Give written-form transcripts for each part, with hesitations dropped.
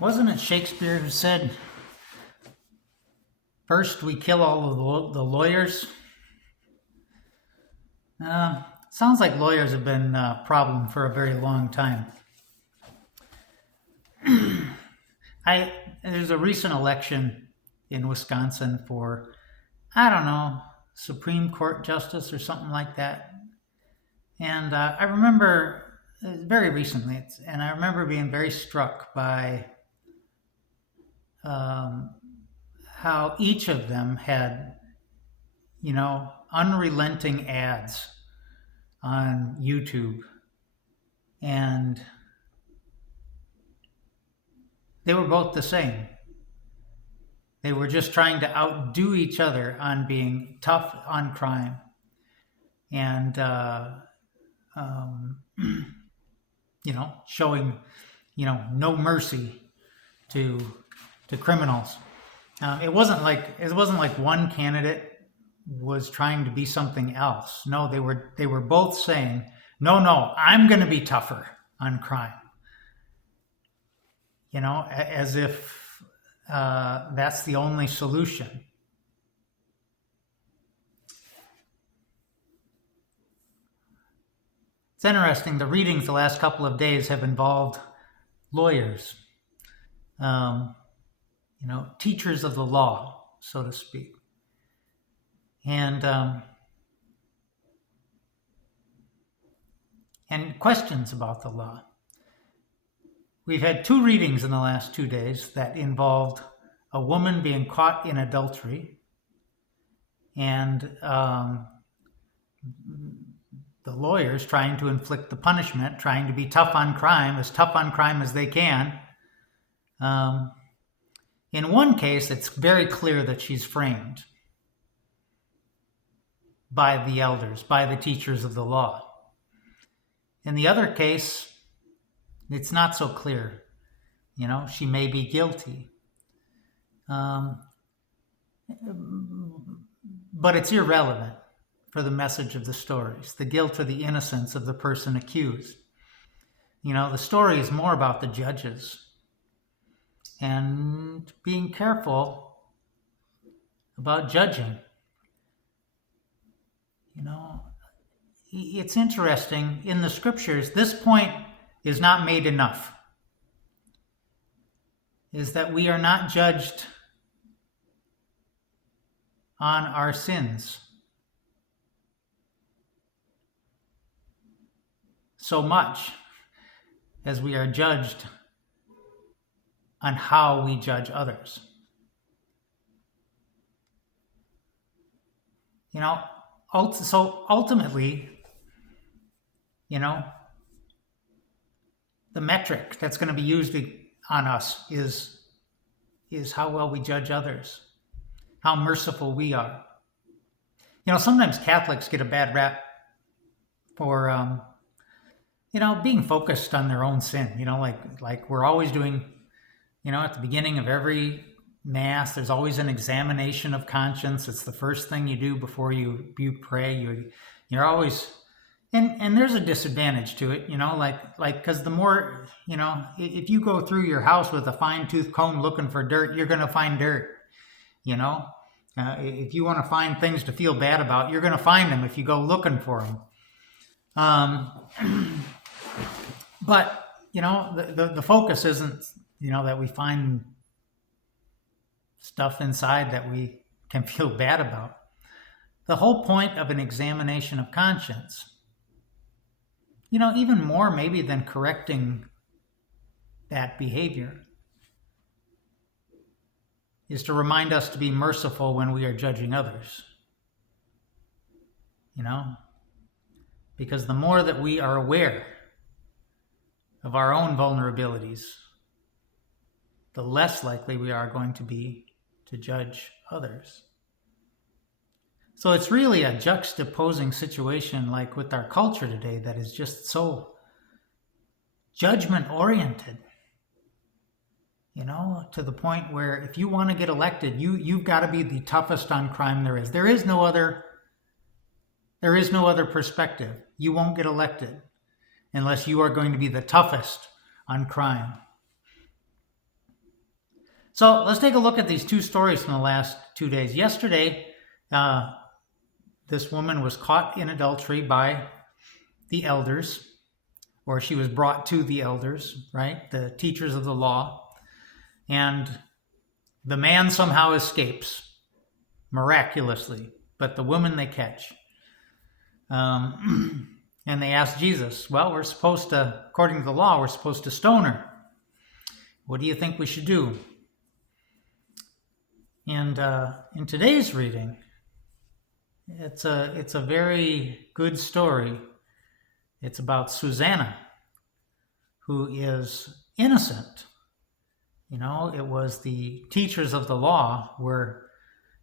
Wasn't it Shakespeare who said, first we kill all of the lawyers? Sounds like lawyers have been a problem for a very long time. There's a recent election in Wisconsin for, I don't know, Supreme Court justice or something like that. And I remember very recently, and I remember being very struck by how each of them had, unrelenting ads on YouTube. And they were both the same. They were just trying to outdo each other on being tough on crime and, showing, no mercy to criminals. It wasn't like one candidate was trying to be something else. No, they were both saying, no, I'm going to be tougher on crime. As if that's the only solution. It's interesting. The readings the last couple of days have involved lawyers, teachers of the law, so to speak. And questions about the law. We've had two readings in the last 2 days that involved a woman being caught in adultery and the lawyers trying to inflict the punishment, trying to be tough on crime as they can. In one case, it's very clear that she's framed by the elders, by the teachers of the law. In the other case, it's not so clear. She may be guilty. But it's irrelevant for the message of the stories, the guilt or the innocence of the person accused. The story is more about the judges and being careful about judging. It's interesting, in the scriptures, this point is not made enough, is that we are not judged on our sins so much as we are judged on how we judge others. So ultimately, the metric that's going to be used on us is how well we judge others, how merciful we are. Sometimes Catholics get a bad rap for, being focused on their own sin. Like we're always doing, at the beginning of every Mass, there's always an examination of conscience. It's the first thing you do before you pray. You're always, and there's a disadvantage to it, because the more, if you go through your house with a fine-tooth comb looking for dirt, you're going to find dirt. If you want to find things to feel bad about, you're going to find them if you go looking for them. But the focus isn't, that we find stuff inside that we can feel bad about. The whole point of an examination of conscience, even more maybe than correcting that behavior, is to remind us to be merciful when we are judging others. Because the more that we are aware of our own vulnerabilities, the less likely we are going to be to judge others. So it's really a juxtaposing situation, like with our culture today, that is just so judgment-oriented, to the point where if you want to get elected, you've got to be the toughest on crime there is. There is no other perspective. You won't get elected unless you are going to be the toughest on crime. So let's take a look at these two stories from the last 2 days. Yesterday, this woman was caught in adultery by the elders, or she was brought to the elders, right? The teachers of the law. And the man somehow escapes miraculously, but the woman they catch. And they ask Jesus, well, we're supposed to, according to the law, we're supposed to stone her. What do you think we should do? And in today's reading, it's a very good story. It's about Susanna, who is innocent. You know, it was the teachers of the law were,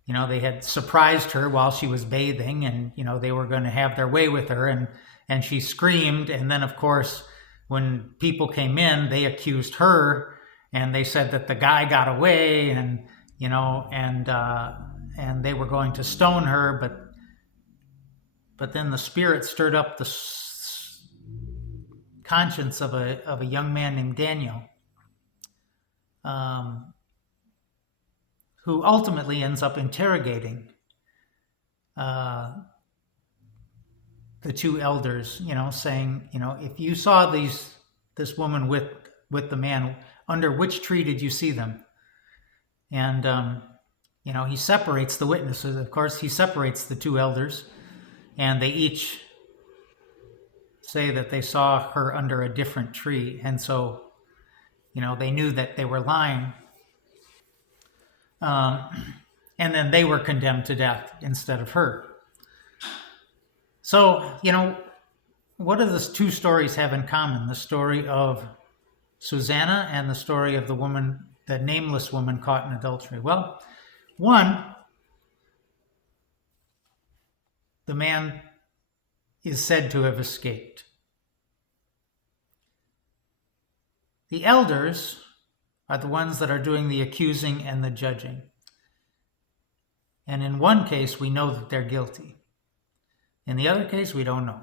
you know, they had surprised her while she was bathing, and, you know, they were going to have their way with her, and she screamed. And then, of course, when people came in, they accused her, and they said that the guy got away, and, you know, and they were going to stone her, but then the Spirit stirred up the conscience of a young man named Daniel, who ultimately ends up interrogating the two elders, you know, saying, you know, if you saw this woman with the man, under which tree did you see them? And you know, he separates the witnesses. Of course, he separates the two elders, and they each say that they saw her under a different tree, and so, you know, they knew that they were lying. And then they were condemned to death instead of her. So, you know, what do the two stories have in common? The story of Susanna and the story of the nameless woman caught in adultery. Well, one, the man is said to have escaped. The elders are the ones that are doing the accusing and the judging. And in one case, we know that they're guilty. In the other case, we don't know.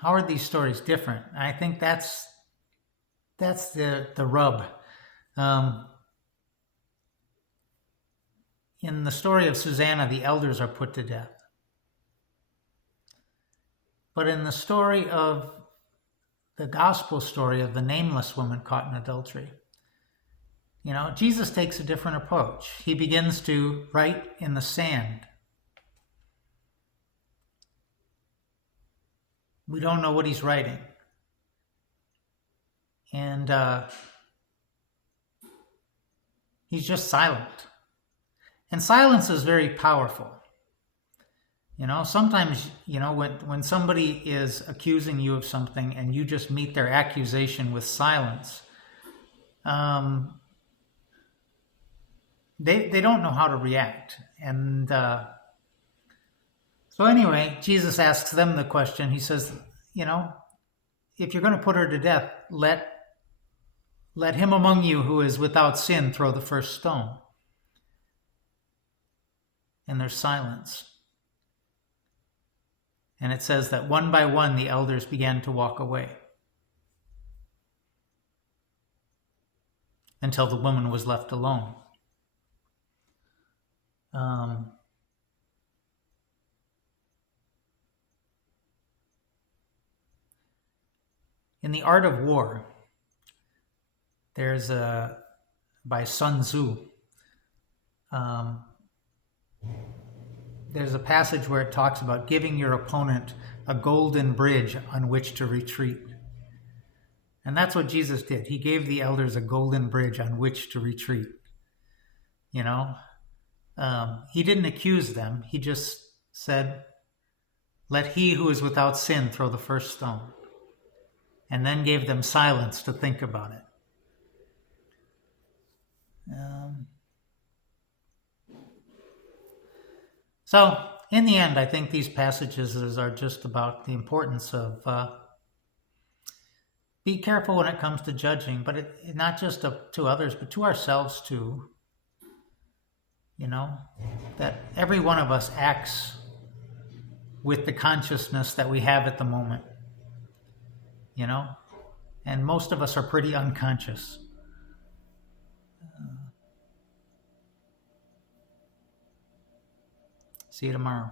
How are these stories different? I think that's the rub. In the story of Susanna, the elders are put to death. But in the story of the gospel story of the nameless woman caught in adultery, you know, Jesus takes a different approach. He begins to write in the sand. We don't know what he's writing. And he's just silent. And silence is very powerful. You know, sometimes, you know, when somebody is accusing you of something and you just meet their accusation with silence, they don't know how to react. And so anyway, Jesus asks them the question. He says, you know, if you're going to put her to death, let him among you who is without sin throw the first stone. And there's silence. And it says that one by one, the elders began to walk away until the woman was left alone. In The Art of War, there's by Sun Tzu, there's a passage where it talks about giving your opponent a golden bridge on which to retreat. And that's what Jesus did. He gave the elders a golden bridge on which to retreat. You know, he didn't accuse them. He just said, let he who is without sin throw the first stone. And then gave them silence to think about it. So, in the end, I think these passages are just about the importance of be careful when it comes to judging, but it not just to others, but to ourselves too. You know, that every one of us acts with the consciousness that we have at the moment. you know, and most of us are pretty unconscious. See you tomorrow.